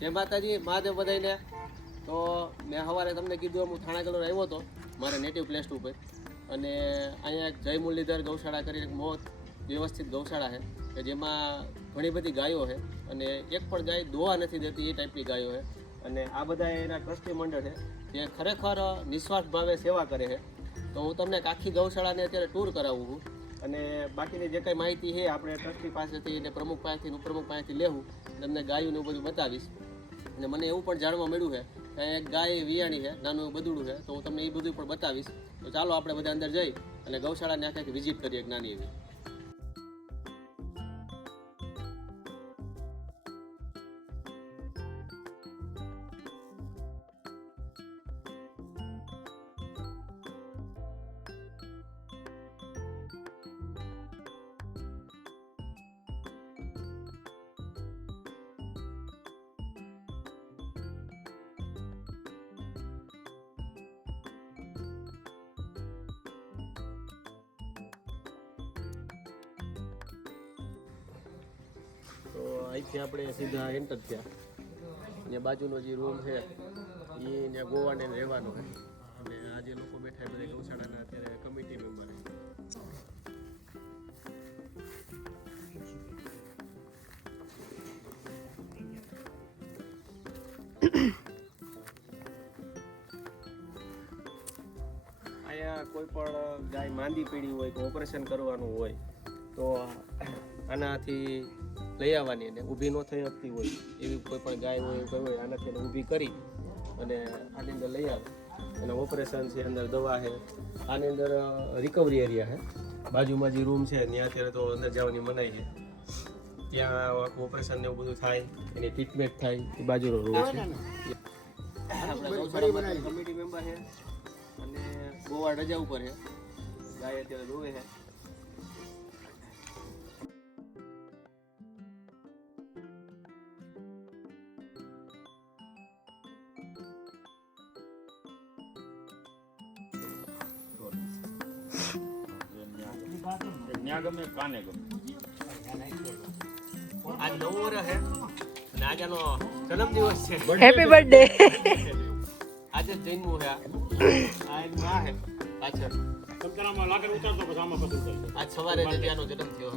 જય માતાજી, મહાદેવ બધાઈને તો મેં સવારે તમને કીધું હું થાણા કલોર આવ્યો હતો, મારા નેટિવ પ્લેસ ઉપર. અને અહીંયા એક જય મુરલીધર ગૌશાળા કરીને એક મોત વ્યવસ્થિત ગૌશાળા છે, કે જેમાં ઘણી બધી ગાયો છે, અને એક પણ ગાય દોવા નથી દેતી, એ ટાઈપની ગાયો છે. અને આ બધા એના ટ્રસ્ટી મંડળ છે, જે ખરેખર નિસ્વાર્થ ભાવે સેવા કરે છે. તો હું તમને આખી ગૌશાળાને અત્યારે ટૂર કરાવું છું. અને બાકીની જે કંઈ માહિતી છે, આપણે ટ્રસ્ટી પાસેથી અને પ્રમુખ પાસેથી ઉપપ્રમુખ પાસેથી લેવું, તમને ગાયું ને બધું બતાવીશ. અને મને એવું પણ જાણવા મળ્યું છે કે એક ગાય વિયાણી છે, નાનું બદુડું છે, તો હું તમને એ બધું પણ બતાવીશ. તો ચાલો આપણે બધા અંદર જઈ અને ગૌશાળાને આખે વિઝિટ કરીએ નાની એવી. અહીંથી આપણે સીધા એન્ટર થયા. ને બાજુનો જે રૂમ છે એ ત્યાં ગોવાને રહેવાનો છે. અને આ જે લોકો બેઠા બધા ગૌશાળાના, અત્યારે કમિટી મેમ્બર અહીંયા કોઈ પણ ગાય માંદી પીડી હોય કે ઓપરેશન કરવાનું હોય, તો આનાથી લઈ આવવાની અને ઊભી ન થઈ શકતી હોય એવી કોઈ પણ ગાય હોય કોઈ હોય આનાથી એને ઊભી કરી અને આની અંદર લઈ આવે. એના ઓપરેશન છે અંદર દવા છે. આની અંદર રિકવરી એરિયા છે. બાજુમાં જે રૂમ છે ત્યાં અત્યારે તો અંદર જવાની મનાઈ છે. ત્યાં આખું ઓપરેશન ને એવું બધું થાય એની ટ્રીટમેન્ટ થાય એ બાજુનો રૂમ છે. કમિટી મેમ્બર છે અને ગોવા રજા ઉપર છે. ગાય અત્યારે રોવે છે. ન્યા ગમે કાને ગમે. આજ નવું વર્ષ છે અને આજે આનો જન્મદિવસ છે. હેપી બર્થડે આજે જ જન્મું છે આ. એની માં છે પાછળ. લાકડ ઉતારતો પછી આમાં પસંદ કરી આજ સવારે જ ત્યાંનો જન્મ થયો.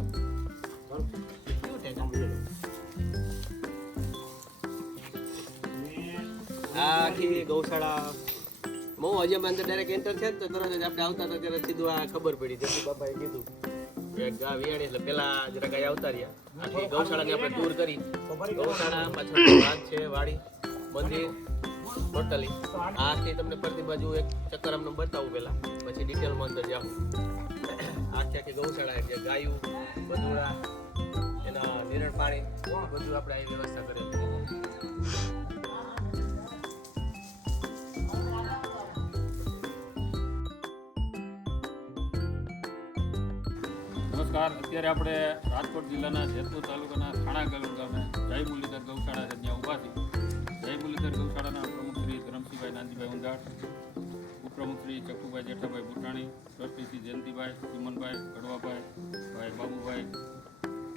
આખી ગૌશાળા હું હજી અમે અંદર ડાયરેક્ટ એન્ટર ને તો તરત જ આપણે આવતા હતા ત્યારે સીધું આ ખબર પડી. જતી બાપાએ કીધું કે ગા વિયાણી એટલે પેલા જરા ગાય આવતા રહ્યા. આખી ગૌશાળાની આપણે ટૂર કરી. ગૌશાળા પાછળ ભાગ છે, વાડી, મંદિર ટોટલી આથી તમને ફરતી બાજુ એક ચક્કર અમને બતાવું પેલા. પછી ડિટેલમાં અંદર જાઉં. આખી ગૌશાળા છે ગાયું બધુડા એના નિરણ પાણી બધું આપણે અહીં વ્યવસ્થા કરેલી. નમસ્કાર. અત્યારે આપણે રાજકોટ જિલ્લાના જેતપુર તાલુકાના થાણા ગલું ગામે જય મુરલીધર ગૌશાળા છે, ત્યાં ઊભા છીએ. જય મુરલીધર ગૌશાળાના પ્રમુખ શ્રી ધરમસિંહભાઈ નાનજીભાઈ ઉંધાડ ઉપપ્રમુખ શ્રી ચક્કુભાઈ જેઠાભાઈ ભૂટાણી, ટ્રસ્ટી શ્રી જયંતિભાઈ, ચિમનભાઈ કડવાભાઈ ભાઈ બાબુભાઈ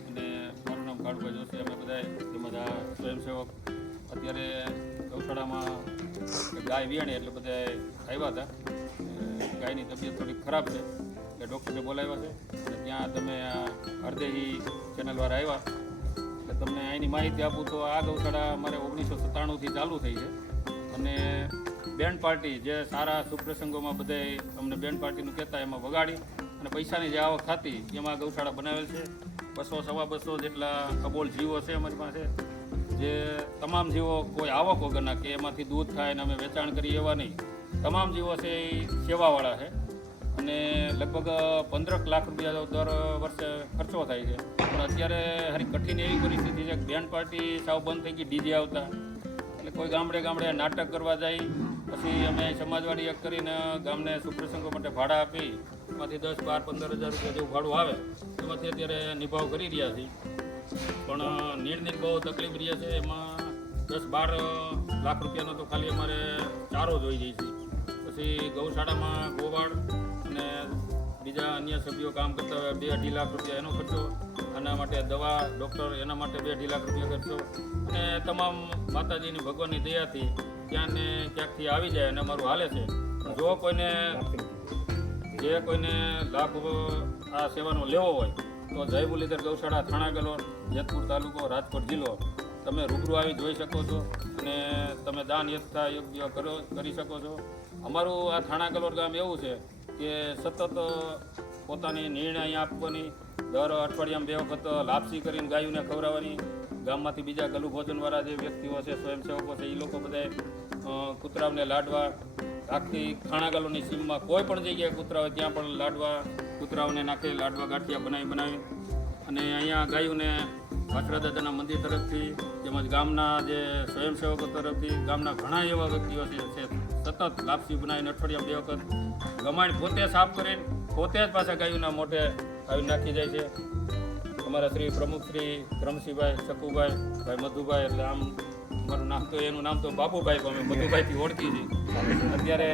અને મારું નામ કાળુભાઈ જોશી. અમે બધા તેમજ આ સ્વયંસેવક અત્યારે ગૌશાળામાં ગાય વિયાણી એટલે બધા આવ્યા હતા. ગાયની તબિયત થોડી ખરાબ છે. એટલે ડૉક્ટરે બોલાવ્યા છે. અને ત્યાં તમે હરદેહી ચેનલવાળા આવ્યા. એટલે તમને અહીંની માહિતી આપું તો આ ગૌશાળા અમારે ઓગણીસો સત્તાણુંથી ચાલુ થઈ છે. અને બેન્ડ પાર્ટી જે સારા સુપ્રસંગોમાં બધાય અમને બેન્ડ પાર્ટીનું કહેતા એમાં વગાડી અને પૈસાની જે આવક થતી, એમાં ગૌશાળા બનાવેલ છે. બસો, સવા બસો જેટલા કબોલ જીવો છે અમારી પાસે. જે તમામ જીવો કોઈ આવક વગરના કે એમાંથી દૂધ થાય અને અમે વેચાણ કરીએ એવા નહીં. તમામ જીવો છે એ સેવાવાળા છે. અને લગભગ પંદરક લાખ રૂપિયા દર વર્ષે ખર્ચો થાય છે. પણ અત્યારે હારી કઠિન એવી પરિસ્થિતિ છે કે બેન્ડ પાર્ટી સાવ બંધ થઈ ગઈ, ડીજે આવતા. એટલે કોઈ ગામડે ગામડે નાટક કરવા જાય, પછી અમે સમાજવાડી એક કરીને ગામને સુપ્રસંગો માટે ભાડા આપી, એમાંથી દસ, બાર, પંદર હજાર રૂપિયા જેવું ભાડું આવે, એમાંથી અત્યારે નિભાવ કરી રહ્યા છીએ. પણ નિર્ણય બહુ તકલીફ રહ્યા છે, એમાં દસ, બાર લાખ રૂપિયાનો તો ખાલી અમારે ચારો જોઈ જાય છે પછી ગૌશાળામાં ગોવાળ બીજા અન્ય સભ્યો કામ કરતા હોય, બે અઢી લાખ રૂપિયા એનો ખર્ચો આના માટે દવા, ડૉક્ટર, એના માટે બે અઢી લાખ રૂપિયા ખર્ચો અને તમામ માતાજીની ભગવાનની દયાથી ક્યાં ને ક્યાંકથી આવી જાય અને અમારું હાલે છે. જો કોઈને, જે કોઈને લાભ, આ સેવાનો લેવો હોય, તો જય મુરલીધર ગૌશાળા થાણાગલો જેતપુર તાલુકો, રાજકોટ જિલ્લો. તમે રૂબરૂ આવી જોઈ શકો છો અને તમે દાન યથા યોગ્ય કરો, કરી શકો છો. અમારું આ થાણા ગલોર ગામ એવું છે કે સતત પોતાની નિર્ણય આપવાની, દર અઠવાડિયામાં બે વખત લાપસી કરીને ગાયોને ખવડાવવાની, ગામમાંથી બીજા ગલુ ભોજનવાળા જે વ્યક્તિઓ છે, સ્વયંસેવકો છે એ લોકો બધા કૂતરાઓને લાડવા આખી ખાણાગલોની સીમમાં કોઈ પણ જગ્યાએ કૂતરા હોય, ત્યાં પણ લાડવા કૂતરાઓને નાખે, લાડવા ગાંઠિયા બનાવી બનાવી. અને અહીંયા ગાયોને ભાખરા દાદાના મંદિર તરફથી તેમજ ગામના જે સ્વયંસેવકો તરફથી ગામના ઘણા એવા વ્યક્તિઓ છે સતત લાપસી બનાવીને અઠવાડિયા બે વખત ગમાણ પોતે સાફ કરીને પોતે જ પાછા ગાયુના મોઢે આવી નાખી જાય છે. અમારા શ્રી પ્રમુખ શ્રી ધરમસિંહભાઈ શકુભાઈ, ભાઈ મધુભાઈ, એટલે આમ અમારું નામ તો એનું નામ તો બાપુભાઈ અમે મધુભાઈથી ઓળખી છીએ. અત્યારે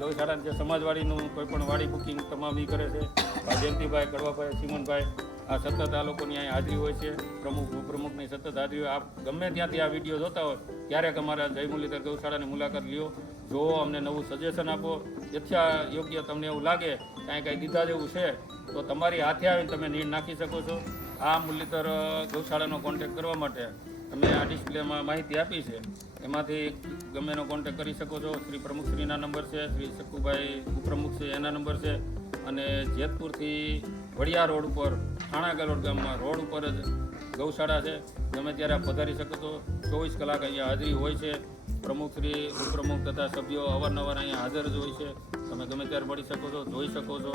ગૌશાળા જે સમાજવાડીનું કોઈ પણ વાડી બુકિંગ તમામ એ કરે છે. ભાઈ જયંતિભાઈ કડવાભાઈ સિમનભાઈ આ સતત આ લોકોની અહીં હાજરી હોય છે. પ્રમુખ, ઉપપ્રમુખની સતત હાજરી આપ ગમે ત્યાંથી આ વીડિયો જોતા હોય, ક્યારેક અમારા જય મુરલીધર ગૌશાળાની મુલાકાત લ્યો. જો અમને નવું સજેશન આપો યથા યોગ્ય તમને એવું લાગે કાંઈ કાંઈ દીધા જેવું છે, તો તમારી હાથે આવીને તમે નીડ નાખી શકો છો. આ મુરલીધર ગૌશાળાનો કોન્ટેક્ટ કરવા માટે અમે આ ડિસ્પ્લેમાં માહિતી આપી છે. એમાંથી ગમે એનો કોન્ટેક્ટ કરી શકો છો. શ્રી પ્રમુખશ્રીના નંબર છે, શ્રી શકુભાઈ ઉપપ્રમુખ છે, એના નંબર છે. અને જેતપુરથી વડિયા રોડ ઉપર થાણા ગલોડ ગામમાં રોડ ઉપર જ ગૌશાળા છે. તમે ત્યારે પધારી શકો છો ચોવીસ કલાક અહીંયા હાજરી હોય છે. પ્રમુખશ્રી ઉપપ્રમુખ તથા સભ્યો અવારનવાર અહીંયા હાજર જ હોય છે. તમે ગમે ત્યારે મળી શકો છો, જોઈ શકો છો.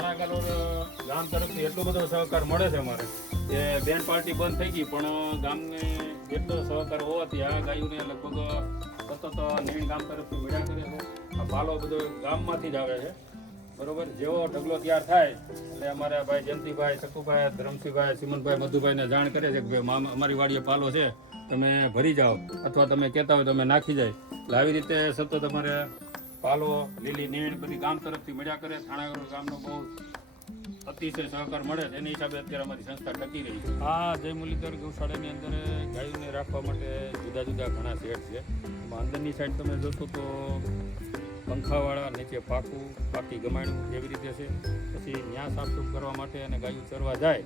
ગામ તરફથી એટલો બધો સહકાર મળે છે અમારે. કે બેન પાર્ટી બંધ થઈ ગઈ, પણ ગામને એટલો સહકાર હોવાથી આ ગાયોને લગભગ સતત ગામ તરફથી પાલો બધો ગામમાંથી જ આવે છે. બરોબર? જેવો ઢગલો તૈયાર થાય, એટલે અમારા ભાઈ જયંતિભાઈ શકુભાઈ ધરમસિંહભાઈ સિમનભાઈ મધુભાઈને જાણ કરે છે કે ભાઈ અમારી વાડીએ પાલો છે, તમે ભરી જાઓ. અથવા તમે કહેતા હોય તમે નાખી જાય. એટલે આવી રીતે સતત અમારે પાલો લીલી નીણ બધી ગામ તરફથી મળ્યા કરે. થાણાગર ગામનો બહુ અતિશય સહકાર મળે છે. હિસાબે અત્યારે અમારી સંસ્થા ટકી રહી છે. આ જય મુરલીધર ગૌશાળાની અંદર ગાયોને રાખવા માટે જુદા જુદા ઘણા શેડ છે. એમાં અંદરની સાઈડ તમે જોશો તો પંખાવાળા, નીચે પાકું, પાકી ગમાણ્યું એવી રીતે છે. પછી ત્યાં સાફસૂફ કરવા માટે અને ગાયું ચરવા જાય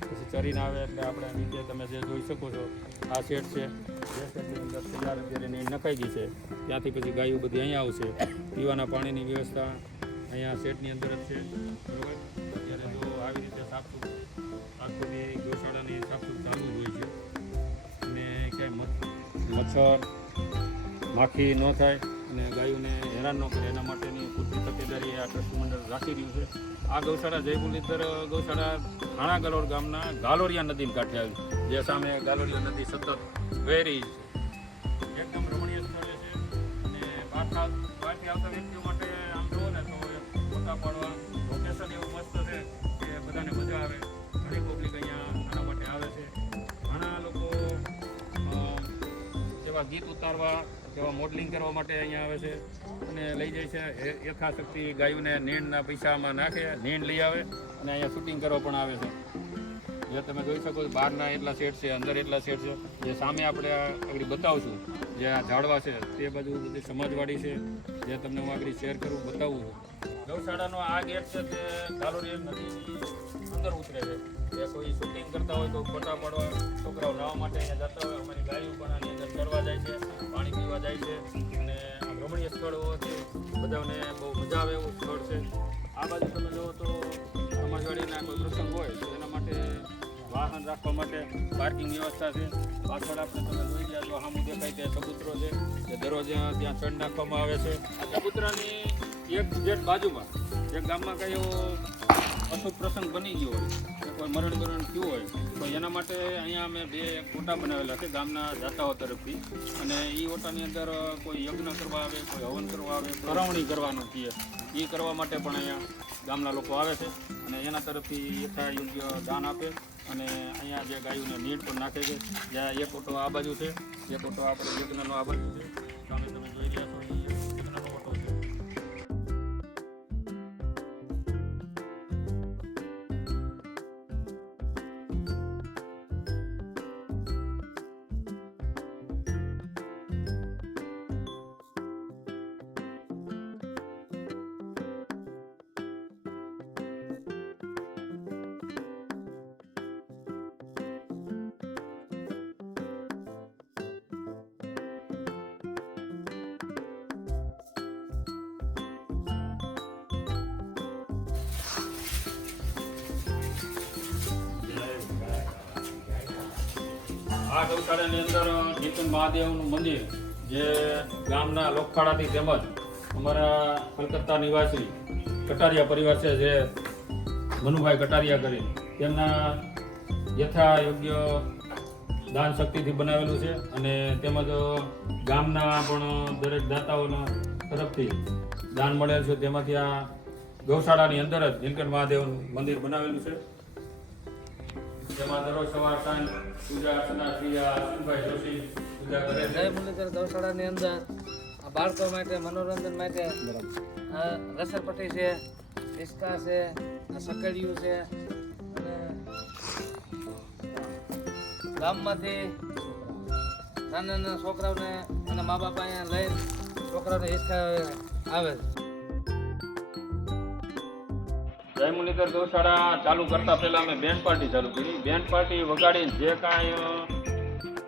પછી ચરીને આવે એટલે આપણે નીચે તમે જે જોઈ શકો છો, આ શેડ છે. જે શેડની નખાઈ ગઈ છે. ત્યાંથી પછી ગાયું બધી અહીંયા આવશે. પીવાના પાણીની વ્યવસ્થા અહીંયા શેડની અંદર જ છે. બરોબર? જો આવી રીતે સાફસૂફ આખું બી ગૌશાળાની સાફસૂફ ચાલુ હોય છે. અને ક્યાંય મચ્છ- મચ્છર માખી ન થાય અને ગાયોને હેરાન ન કરે. એના માટેની પૂરતી તકેદારી આ ટ્રસ્ટ મંડળ રાખી રહ્યું છે. આ ગૌશાળા જયપુરલીધર ગૌશાળા ઘણા ગલોર ગામના ગાલોરિયા નદીને કાંઠે આવી જે સામે ગાલોરિયા નદી સતત વહી રહી છે. એકદમ રમણીય સ્થળે છે અને બહારના બહારથી આવતા વ્યક્તિઓ માટે આમ જુઓ ને તો ફોટા પાડવા લોકેશન એવું મસ્ત છે કે બધાને મજા આવે. ઘણી પબ્લિક અહીંયા આના માટે આવે છે. ઘણા લોકો જેવા ગીત ઉતારવા, જેવા મોડલિંગ કરવા માટે અહીંયા આવે છે. અને લઈ જાય છે. યથાશક્તિ ગાયોને નીણના પૈસામાં નાખે, નીણ લઈ આવે અને અહીંયા શૂટિંગ કરવા પણ આવે છે. જે તમે જોઈ શકો છો, બહારના એટલા સેટ છે, અંદર એટલા સેટ છે. જે સામે આપણે આગળ બતાવશું, જે આ ઝાડવા છે, તે બાજુ બધી સમાજવાડી છે. જે તમને હું આગળ શેર કરું, બતાવું છું. ગૌશાળાનો આ ગેટ છે તે કાલોરી નદીની અંદર ઉતરે છે. જે કોઈ શૂટિંગ કરતા હોય, કોઈ ફોટા પાડવા છોકરાઓ નાહવા માટે અહીંયા જતા હોય, અમારી ગાયો પણ આની અંદર ફરવા જાય છે, પાણી પીવા જાય છે. અને રમણીય સ્થળ છે, બધાને બહુ મજા આવે એવું સ્થળ છે. આ બાજુ તમે જુઓ તો સમાજવાડીના કોઈ પ્રસંગ હોય, તો એના માટે વાહન રાખવા માટે પાર્કિંગ વ્યવસ્થા છે. પાછળ આપણે તમે જોઈ ગયા છો સામું દેખાય તે ચબૂતરો છે, જે દરરોજ ત્યાં ચડ નાખવામાં આવે છે. આ ચબૂતરાની એક જેટ બાજુમાં જે ગામમાં કઈ એવો અશુભ પ્રસંગ બની ગયો હોય. કોઈ મરણ મરણ થયું હોય, તો એના માટે અહીંયા અમે બે ઓટા બનાવેલા છે ગામના દાતાઓ તરફથી. અને એ ઓટાની અંદર કોઈ યજ્ઞ કરવા આવે, કોઈ હવન કરવા આવે કરવણી કરવાનું કહીએ એ કરવા માટે પણ અહીંયા ગામના લોકો આવે છે. અને એના તરફથી યથાયોગ્ય દાન આપે. અને અહીંયા જે ગાયોને નીડ પણ નાખે છે. જ્યાં એક ઓટો આ બાજુ છે, એક ઓટો આપણે યજ્ઞનો આ બાજુ છે. તમે તમે આ ગૌશાળાની અંદર નીતિન મહાદેવનું મંદિર, જે ગામના લોકખાડાથી તેમજ અમારા કલકત્તા નિવાસી કટારિયા પરિવાર છે, જે મનુભાઈ કટારિયા કરી તેમના યથા યોગ્ય દાન શક્તિથી બનાવેલું છે અને તેમજ ગામના પણ દરેક દાતાઓના તરફથી દાન મળેલ છે. તેમાંથી આ ગૌશાળાની અંદર જ નીલકંઠ મહાદેવનું મંદિર બનાવેલું છે. જેમાં દરરોજ સવાર, સાંજ બાળકો માટે, મનોરંજન માટે રસરપટ્ટી છે રિસ્કા છે સકડિયું છે ગામમાંથી નાના નાના છોકરાઓને અને મા બાપ અહીંયા લઈ છોકરાઓને હિસ્સા આવે છે. જય ગૌશાળા. ચાલુ કરતા પહેલા અમે બેન્ડ પાર્ટી ચાલુ કરી. બેન્ડ પાર્ટી વગાડીને જે કાંઈ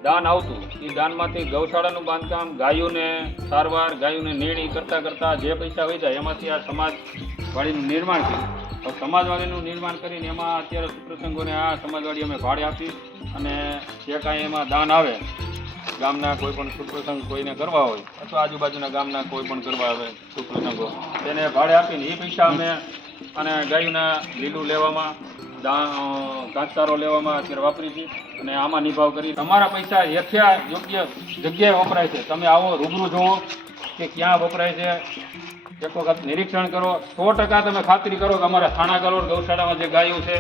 દાન આવતું, એ દાનમાંથી ગૌશાળાનું બાંધકામ, ગાયોને સારવાર, ગાયોને નિર્ણય કરતાં કરતાં જે પૈસા હોય જાય એમાંથી આ સમાજવાડીનું નિર્માણ કર્યું. તો સમાજવાડીનું નિર્માણ કરીને એમાં અત્યારે સુપ્રસંગોને આ સમાજવાડી અમે ભાડે આપી અને જે કાંઈ એમાં દાન આવે, ગામના કોઈ પણ સુપ્રસંગ કોઈને કરવા હોય, અથવા આજુબાજુના ગામના કોઈ પણ કરવા આવે સુપ્રસંગો, તેને ભાડે આપીને એ પૈસા અમે અને ગાયોના લીલું લેવામાં ઘાસચારો લેવામાં અત્યારે વાપરી છે અને આમાં નિભાવ કરી. તમારા પૈસા યથ્યા યોગ્ય જગ્યાએ વપરાય છે. તમે આવો, રૂબરૂ જુઓ કે ક્યાં વપરાય છે. એક વખત નિરીક્ષણ કરો. સો ટકા તમે ખાતરી કરો કે અમારા થાણા કલોડ ગૌશાળામાં જે ગાયો છે,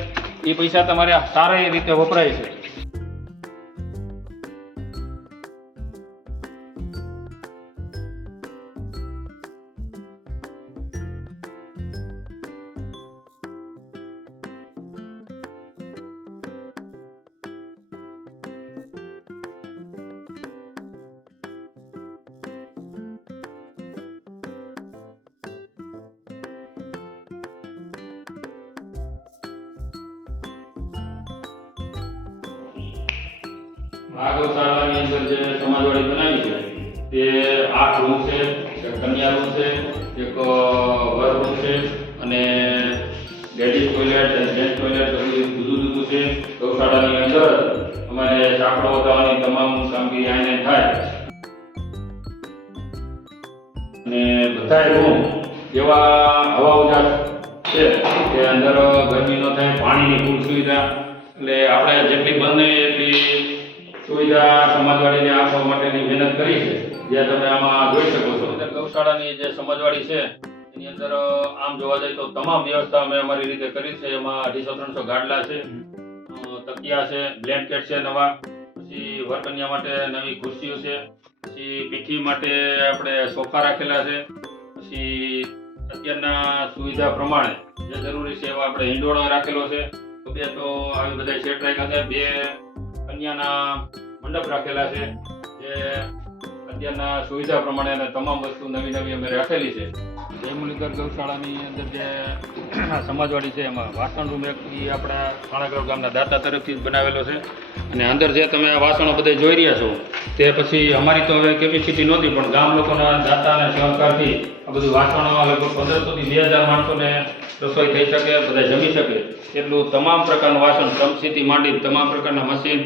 એ પૈસા તમારે સારી રીતે વપરાય છે. આ ગૌશાળાની અંદર જે સમાજવાડી બનાવી છે, તે આઠ રૂમ છે, એક કન્યા રૂમ છે, એક વર રૂમ છે અને લેડીઝ ટોયલેટ જેન્ટ્સ ટોયલેટ બધું જુદું જુદું છે. ગૌશાળાની અંદર અમારે ચાકડો વધારવાની તમામ કામગીરી આને થાય. અને બધા રૂમ એવા હવા ઉજાસ છે કે અંદર ગરમી ન થાય, પાણીની ફૂલ સુવિધા. એટલે આપણે જેટલી બને એટલી સુવિધા સમાજવાડીને આપવા માટેની મહેનત કરી છે, જે તમે આમાં જોઈ શકો છો. ગૌશાળાની જે સમાજવાડી છે, એની અંદર આમ જોવા જઈએ તો તમામ વ્યવસ્થા અમે અમારી રીતે કરી છે. એમાં અઢીસો, ત્રણસો ગાડલા છે તકિયા છે, બ્લેન્કેટ છે નવા, પછી વરકન્યા માટે નવી ખુરશીઓ છે, પછી પીઠી માટે આપણે સોફા રાખેલા છે, પછી અત્યારના સુવિધા પ્રમાણે જે જરૂરી છે એવા આપણે હિંડોળો રાખેલો છે. બે તો આવી બધા સેટ રાખ્યા છે. બે કન્યાના મંડપ રાખેલા છે, જે અત્યારના સુવિધા પ્રમાણે તમામ વસ્તુ નવી નવી અમે રાખેલી છે. જય મુરલીધર ગૌશાળાની અંદર જે સમાજવાડી છે, એમાં વાસણ રૂમ એક ઈ આપણા સાણાગ્રહ ગામના દાતા તરફથી જ બનાવેલો છે. અને અંદર જે તમે આ વાસણો બધા જોઈ રહ્યા છો, તે પછી અમારી તો હવે કેપેસિટી નહોતી, પણ ગામ લોકોના દાતા અને સહકારથી આ બધું વાસણો લગભગ પંદરસોથી બે હજાર માણસોને રસોઈ થઈ શકે, બધા જમી શકે. એટલું તમામ પ્રકારનું વાસણ ચમસીથી માંડી તમામ પ્રકારના મશીન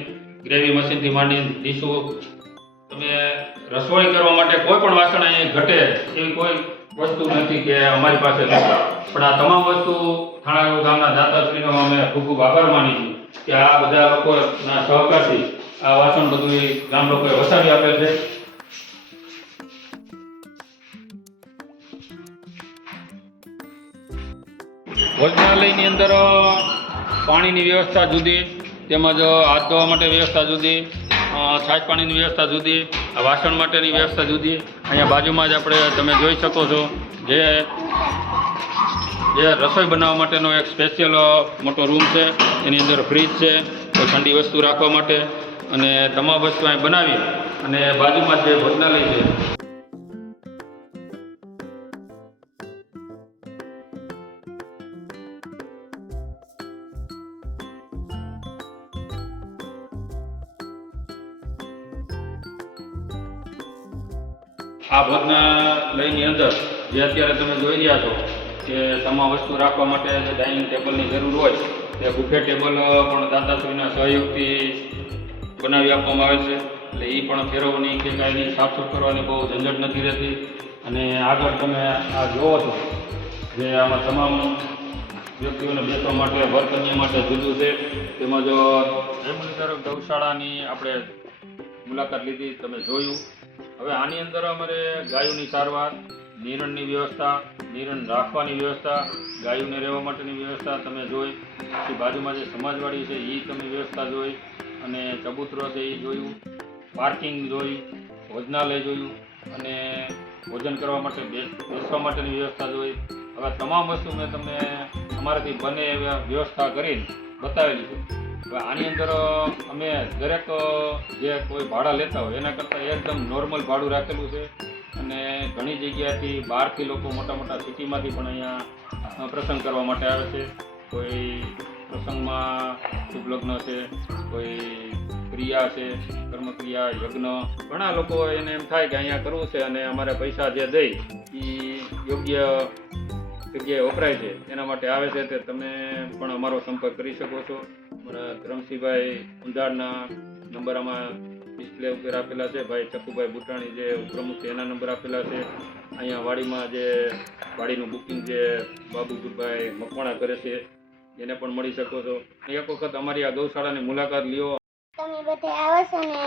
ગ્રેવી મશીનથી માંડી ડીશું તમે રસોઈ કરવા માટે કોઈ પણ વાસણ અહીં ઘટે એવી કોઈ વસ્તુ નથી કે અમારી પાસે પણ આ તમામ વસ્તુ થાણા ગામના દાતાશ્રીનો અમે ખૂબ ખૂબ આભાર માની છું કે આ બધા લોકોના સહકારથી આ વાસણ બધું ગામ લોકોએ વસાવી આપેલ છે. ભોજનાલયની અંદર પાણીની વ્યવસ્થા જુદી, તેમજ હાથ ધોવા માટે વ્યવસ્થા જુદી છાજ પાણીની વ્યવસ્થા જુદી. આ વાસણ માટેની વ્યવસ્થા જુદી. અહીંયા બાજુમાં જ આપણે તમે જોઈ શકો છો જે જે રસોઈ બનાવવા માટેનો એક સ્પેશિયલ મોટો રૂમ છે. એની અંદર ફ્રીજ છે, કોઈ ઠંડી વસ્તુ રાખવા માટે. અને તમામ વસ્તુ અહીં બનાવી અને બાજુમાં જે ભોજનાલય છે આ ભોજનાલયની અંદર જે અત્યારે તમે જોઈ રહ્યા છો કે તમામ વસ્તુ રાખવા માટે જે ડાઇનિંગ ટેબલની જરૂર હોય, તે બુફે ટેબલ પણ દાતાશ્રીના સહયોગથી બનાવી આપવામાં આવે છે. એટલે એ પણ ફેરવવાની કે કાંઈની સાફસૂફ કરવાની બહુ ઝંઝટ નથી રહેતી. અને આગળ તમે આ જોવો છો જે આમાં તમામ વ્યક્તિઓને બેસવા માટે વર્તન્ય માટે જુદું છે. તેમજ તરફ ગૌશાળાની આપણે મુલાકાત લીધી, તમે જોયું. હવે આની અંદર અમારે ગાયોની સારવાર, નિરણની વ્યવસ્થા, નિરણ રાખવાની વ્યવસ્થા, ગાયોને રહેવા માટેની વ્યવસ્થા તમે જોઈ. પછી બાજુમાં જે સમાજવાડી છે એ તમે વ્યવસ્થા જોઈ અને ચબૂતરો છે એ જોયું. પાર્કિંગ જોઈ, ભોજનાલય જોયું અને ભોજન કરવા માટે બેસવા માટેની વ્યવસ્થા જોઈ. હવે તમામ વસ્તુ મેં તમને અમારાથી બને એવી વ્યવસ્થા કરીને બતાવેલી છે. આની અંદર, અમે દરેક જે કોઈ ભાડા લેતા હોય, એના કરતાં એકદમ નોર્મલ ભાડું રાખેલું છે. અને ઘણી જગ્યાએથી બહારથી લોકો મોટા મોટા સિટીમાંથી પણ અહીંયા પ્રસંગ કરવા માટે આવે છે. કોઈ પ્રસંગમાં શુભ લગ્ન છે, કોઈ ક્રિયા છે, કર્મક્રિયા, યજ્ઞ. ઘણા લોકો એને એમ થાય કે અહીંયા કરવું છે અને અમારે પૈસા જે દઈ એ યોગ્ય જગ્યાએ વપરાય છે. એના માટે આવે છે તે તમે પણ અમારો સંપર્ક કરી શકો છો. મારા ધરમસિંહભાઈ ઉંધાડના નંબર આમાં ડિસ્પ્લે ઉપર આપેલા છે. ભાઈ ચકુભાઈ ભૂટાણી જે ઉપપ્રમુખ છે, એના નંબર આપેલા છે. અહીંયા વાડીમાં જે વાડીનું બુકિંગ જે બાબુભાઈ મકવાણા કરે છે, એને પણ મળી શકો છો. એક વખત અમારી આ ગૌશાળાની મુલાકાત લ્યો. તમે બધા આવો છો ને.